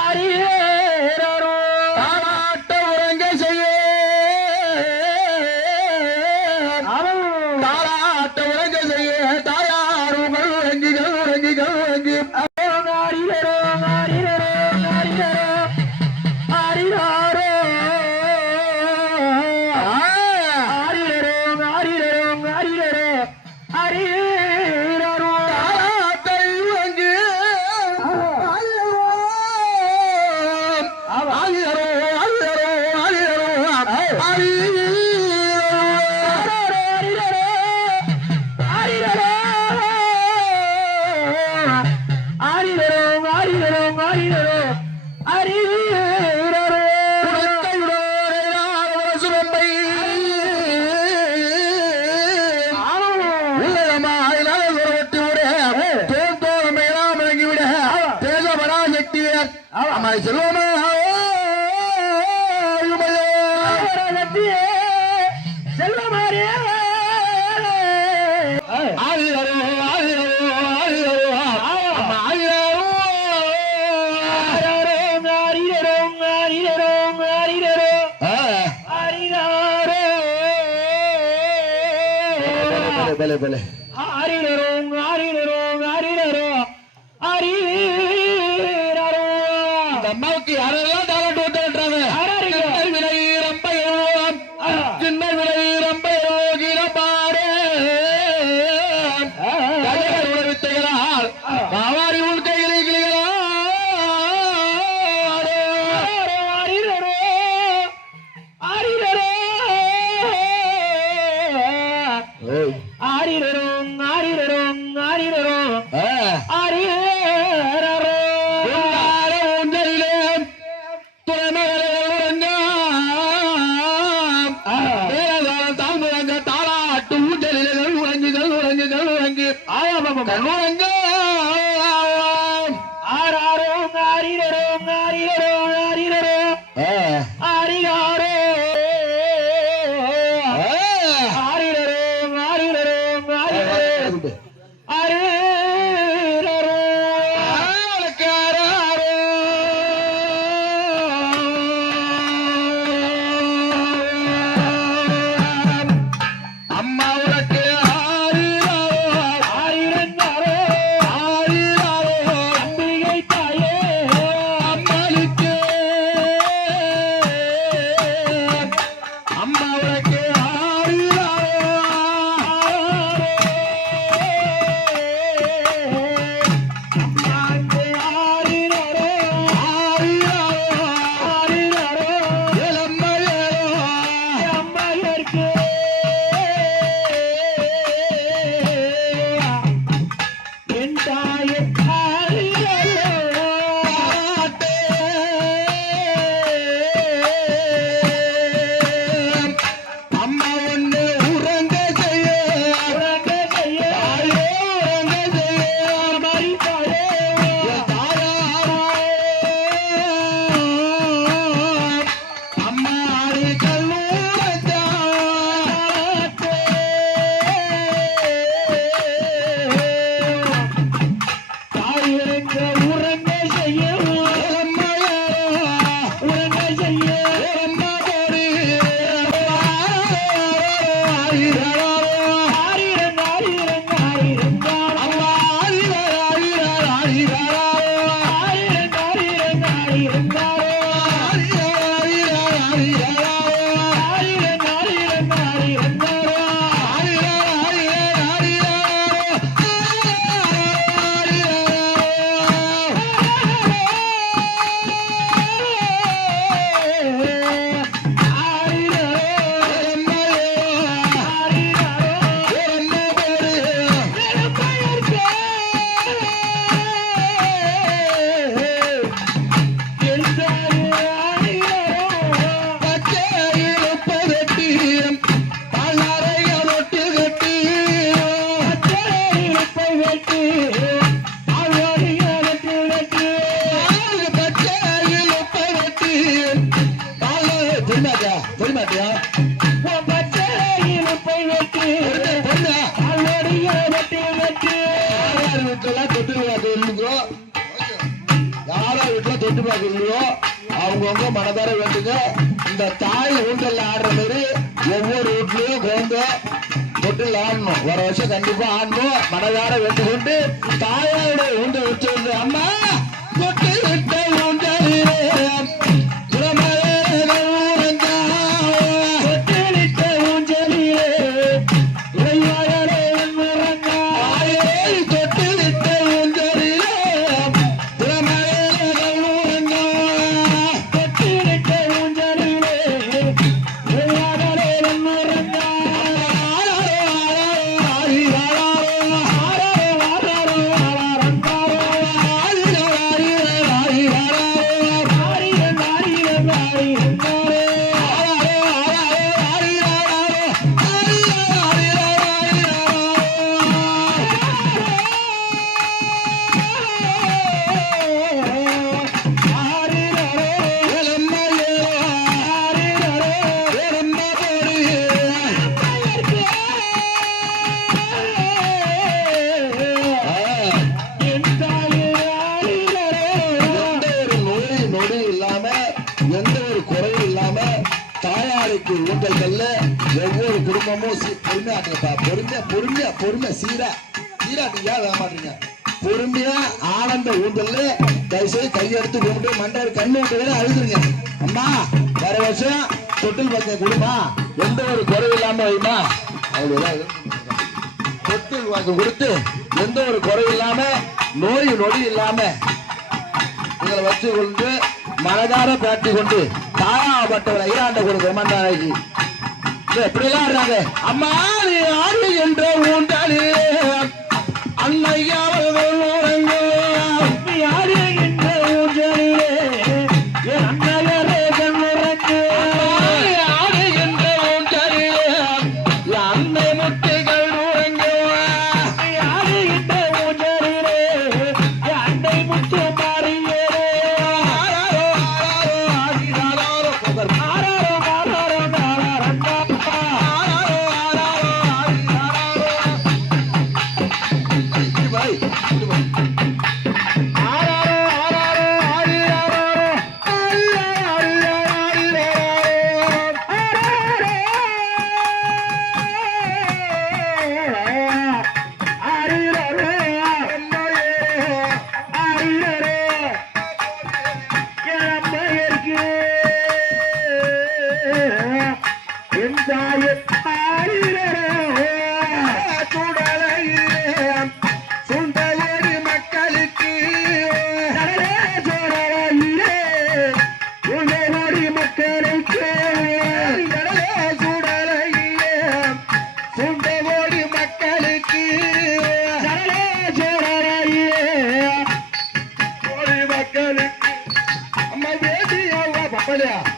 அரியரோ தாலாட்ட உறங்க செய்ய தாலாட்ட உறங்க செய்ய தாயாருங்கள் உறங்கிகள் உறங்கிகள் உறங்கி ஆரிரோ ஆரிரோ ஆரிரோ ஆரிரோ ஆரிரோ ஆரிரோ ஆரிரோ Bele bele. Arirero, arirero, arirero, arirero. Damauki arela dala total trave. Arariga. Vilai rambayo, jinna vilai rambayo gira pare. Kajara uda vittegala. Bavari ulka gili gila. Arirero, arirero. Hey. Arirero, arirero, arirero, arirero. Undare undalile, tulemele urangam. Era tamuranga tala attu undalile urangigal urangi. Aya baba urangam. Araro, arirero, arirero, arirero. Arirero. Hari பார்க்க இல்லையோ அவங்கவுங்க மனதார வேண்டுங்க. இந்த தாய் ஊண்டல் ஆடுற மாதிரி ஒவ்வொரு வீட்லயும் குழந்தை தொட்டில் ஆடணும். ஒரு வருஷம் கண்டிப்பா ஆடணும். மனதார வேண்டுகொண்டு தாயோட ஊண்டல் வச்சு அம்மா தொட்டில் விட்ட ஊண்டலிலே ஊட்டல்கள்ல ஒவ்வொரு குடும்பமும் பொறுமையா சீராட்டியா வேமாட்டீங்க. பொறுமையா ஆனந்த ஊட்டல்ல தயவுசெய்து கையெடுத்து கொண்டு மண்டர் கண்ணு விட்டு அழுதுருங்க. அம்மா வேற வருஷம் தொட்டில் பக்கம் கொடுமா, எந்த ஒரு குறைவு இல்லாம வைமா. அவ்வளவுதான். தொட்டில் வாக்கு கொடுத்து எந்த ஒரு குறைவு இல்லாம நோய் நொடி இல்லாம இதில் வச்சு கொண்டு மனதார பேட்டி கொண்டு தாயாப்பட்டவரை ஈராண்ட கொடுக்க மண்டாளைக்கு எப்படிலாம் ஆடுறாங்க. அம்மா நீ ஆடு என்ற ஊண்டாளி அன்னையாவது ஆடு என்ற ஊஞ்சலிலே அன்னையரே கண்ணுறங்கு ஆடு என்ற ஊஞ்சலிலே அன்னை முட்டைகள் உறங்கு ஆடு என்ற ஊஞ்சலிலே அன்னை முட்டை மாறியே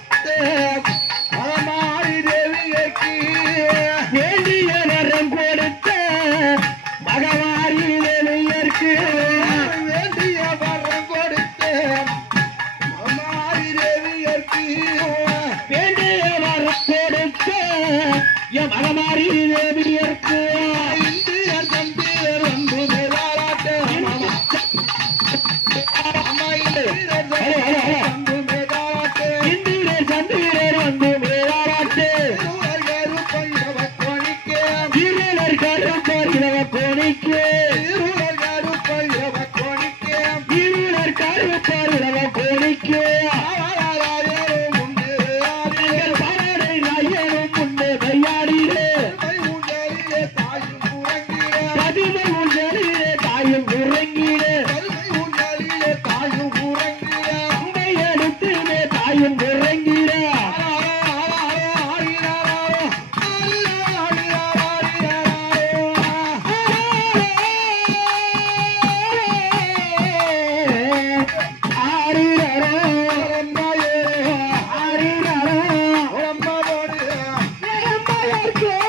மகமாரி தேவியர்க்கு இந்தியர் தம்பியர் வந்து மேலாட்ட இந்தியர் தம்பியர் வந்து மேலாட்டு வீரர் கருப்பறிவ கோணிக்கு வீரர் கருப்பறிவ கோணிக்கு Come on.